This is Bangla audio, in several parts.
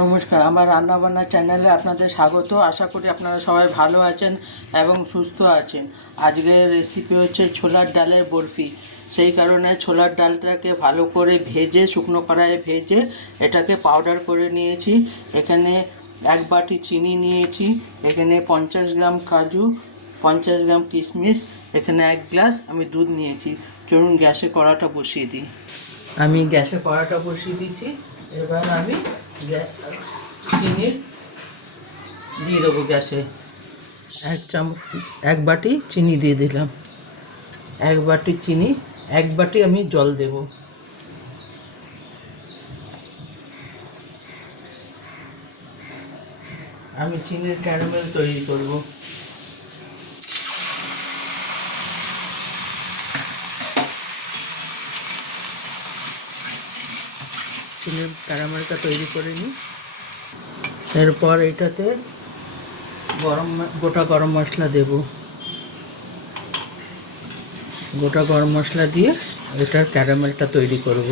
নমস্কার, আমার রান্নাবান্না চ্যানেলে আপনাদের স্বাগত। আশা করি আপনারা সবাই ভালো আছেন এবং সুস্থ আছেন। আজকের রেসিপি হচ্ছে ছোলার ডালের বরফি। সেই কারণে ছোলার ডালটাকে ভালো করে ভেজে, শুকনো কড়াইয়ে ভেজে এটাকে পাউডার করে নিয়েছি। এখানে 1 বাটি চিনি নিয়েছি, এখানে 50 গ্রাম কাজু, 50 গ্রাম কিশমিশ, এখানে 1 গ্লাস আমি দুধ নিয়েছি। চলুন গ্যাসে কড়াটা বসিয়ে দিই। আমি গ্যাসে কড়াটা বসিয়ে দিয়েছি। এবার আমি চিনি দিয়ে দেবো গ্যাসে। 1 বাটি চিনি দিয়ে দিলাম। 1 বাটি চিনি, 1 বাটি আমি জল দেব। আমি চিনির ক্যারামেল তৈরি করব। চিনির ক্যারামেলটা তৈরি করে নিই। এরপর এটাতে গোটা গরম মশলা দেব। গোটা গরম মশলা দিয়ে এটার ক্যারামেলটা তৈরি করব।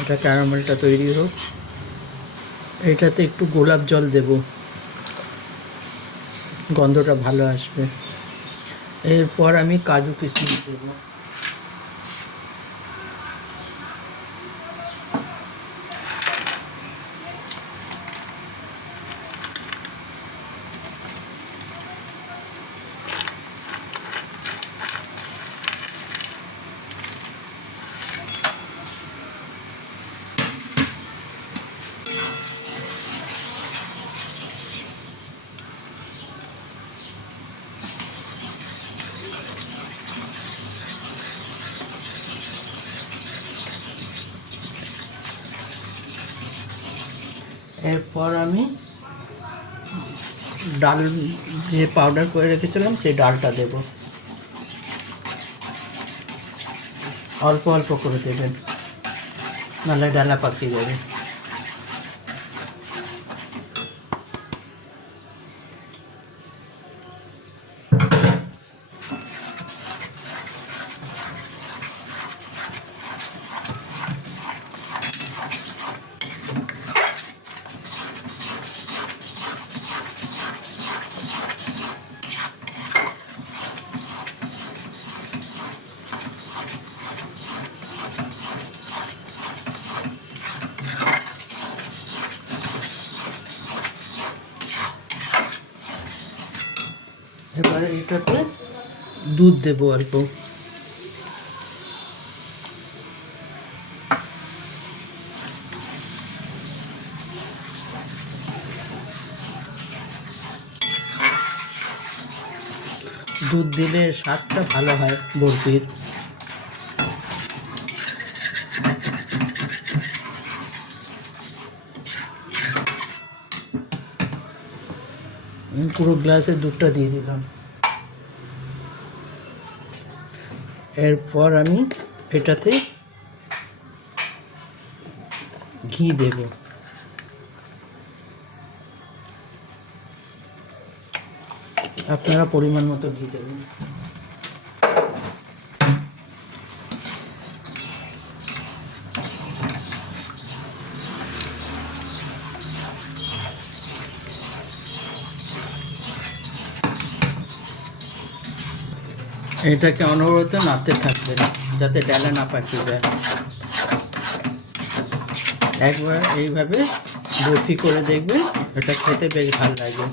এটা ক্যারামেলটা তৈরি হোক। এটাতে একটু গোলাপ জল দেব, গন্ধটা ভালো আসবে। এরপর আমি কাজু কিশমিশ দেব। এরপর আমি ডাল যে পাউডার করে রেখেছিলাম সেই ডালটা দেব। অল্প অল্প করে দেবেন, নাহলে ডালা পাকিয়ে যাবে। এবারে এটাতে দুধ দেবো অল্প। দুধ দিলে স্বাদটা ভালো হয় বরফির। পুরো গ্লাসে দুধটা দিয়ে দিলাম। এরপর আমি এটাতে ঘি দেব। আপনারা পরিমাণ মতো ঘি দেবেন। এটাকে অনবরত নাড়তে থাকবেন যাতে ডালা না পাকিয়ে যায়। একবার এইভাবে বরফি করে দেখবেন, এটা খেতে বেশ ভালো লাগে।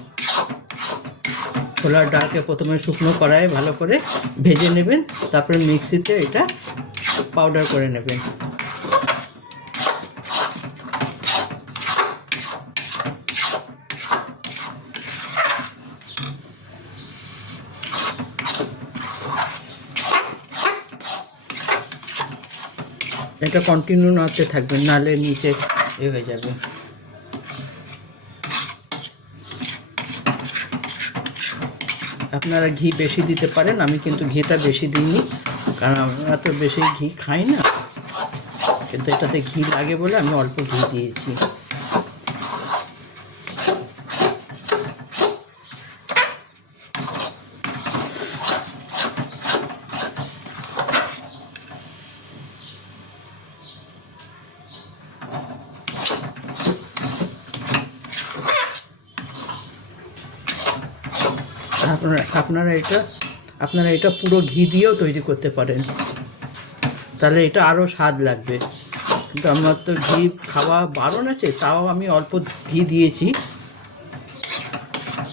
ছোলার ডালকে প্রথমে শুকনো কড়াইয়ে ভালো করে ভেজে নেবেন, তারপরে মিক্সিতে এটা পাউডার করে নেবেন। এটা কন্টিনিউ নাড়তে থাকবেন, নাহলে নিচে হয়ে যাবে। আপনারা ঘি বেশি দিতে পারেন, আমি কিন্তু ঘিটা বেশি দিইনি, কারণ আমরা তো বেশি ঘি খাই না, কিন্তু এটাতে ঘি লাগে বলে আমি অল্প ঘি দিয়েছি। আপনারা এটা পুরো ঘি দিয়েও তৈরি করতে পারেন, তাহলে এটা আরও স্বাদ লাগবে। কিন্তু আমার তো ঘি খাওয়া বারণ আছে, তাও আমি অল্প ঘি দিয়েছি।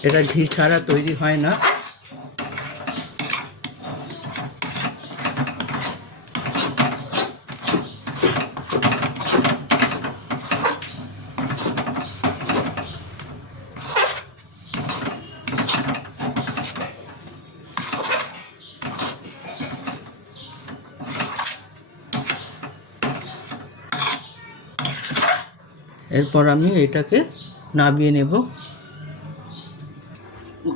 এটা ঘি ছাড়া তৈরি হয় না। এরপর আমি এটাকে নামিয়ে নেব।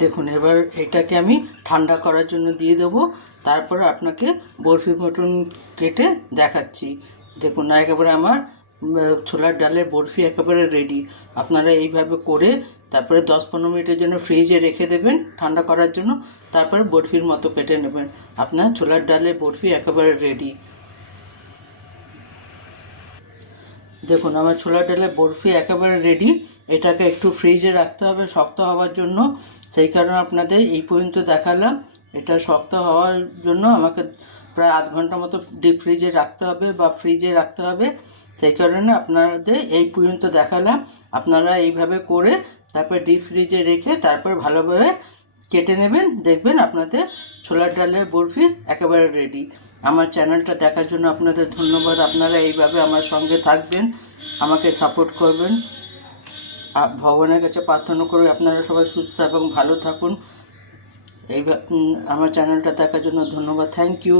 দেখুন, এবার এটাকে আমি ঠান্ডা করার জন্য দিয়ে দেবো। তারপর আপনাকে বরফি মটন কেটে দেখাচ্ছি। দেখুন, একেবারে আমার ছোলার ডালের বরফি একেবারে রেডি। আপনারা এইভাবে করে তারপরে 10-15 মিনিটের জন্য ফ্রিজে রেখে দেবেন ঠান্ডা করার জন্য। তারপরে বরফির মতো কেটে নেবেন। আপনার ছোলার ডালের বরফি একেবারে রেডি। দেখুন, আমার ছোলার ডালের বরফি একেবারে রেডি। এটাকে একটু ফ্রিজে রাখতে হবে শক্ত হওয়ার জন্য। সেই কারণে আপনাদের এই পর্যন্ত দেখালাম। এটা শক্ত হওয়ার জন্য আমাকে প্রায় আধ ঘন্টা মতো ডিপ ফ্রিজে রাখতে হবে বা ফ্রিজে রাখতে হবে। সেই কারণে আপনাদের এই পর্যন্ত দেখালাম। আপনারা এইভাবে করে তারপর ডিপ ফ্রিজে রেখে তারপর ভালোভাবে কেটে নেবেন। দেখবেন আপনাদের ছোলার ডালের বরফি একেবারে রেডি। আমার চ্যানেলটা দেখার জন্য আপনাদের ধন্যবাদ। আপনারা এইভাবে আমার সঙ্গে থাকবেন, আমাকে সাপোর্ট করবেন। ভগবানের কাছে প্রার্থনা করি আপনারা সবাই সুস্থ এবং ভালো থাকুন। এইভাবে আমার চ্যানেলটা দেখার জন্য ধন্যবাদ। Thank you.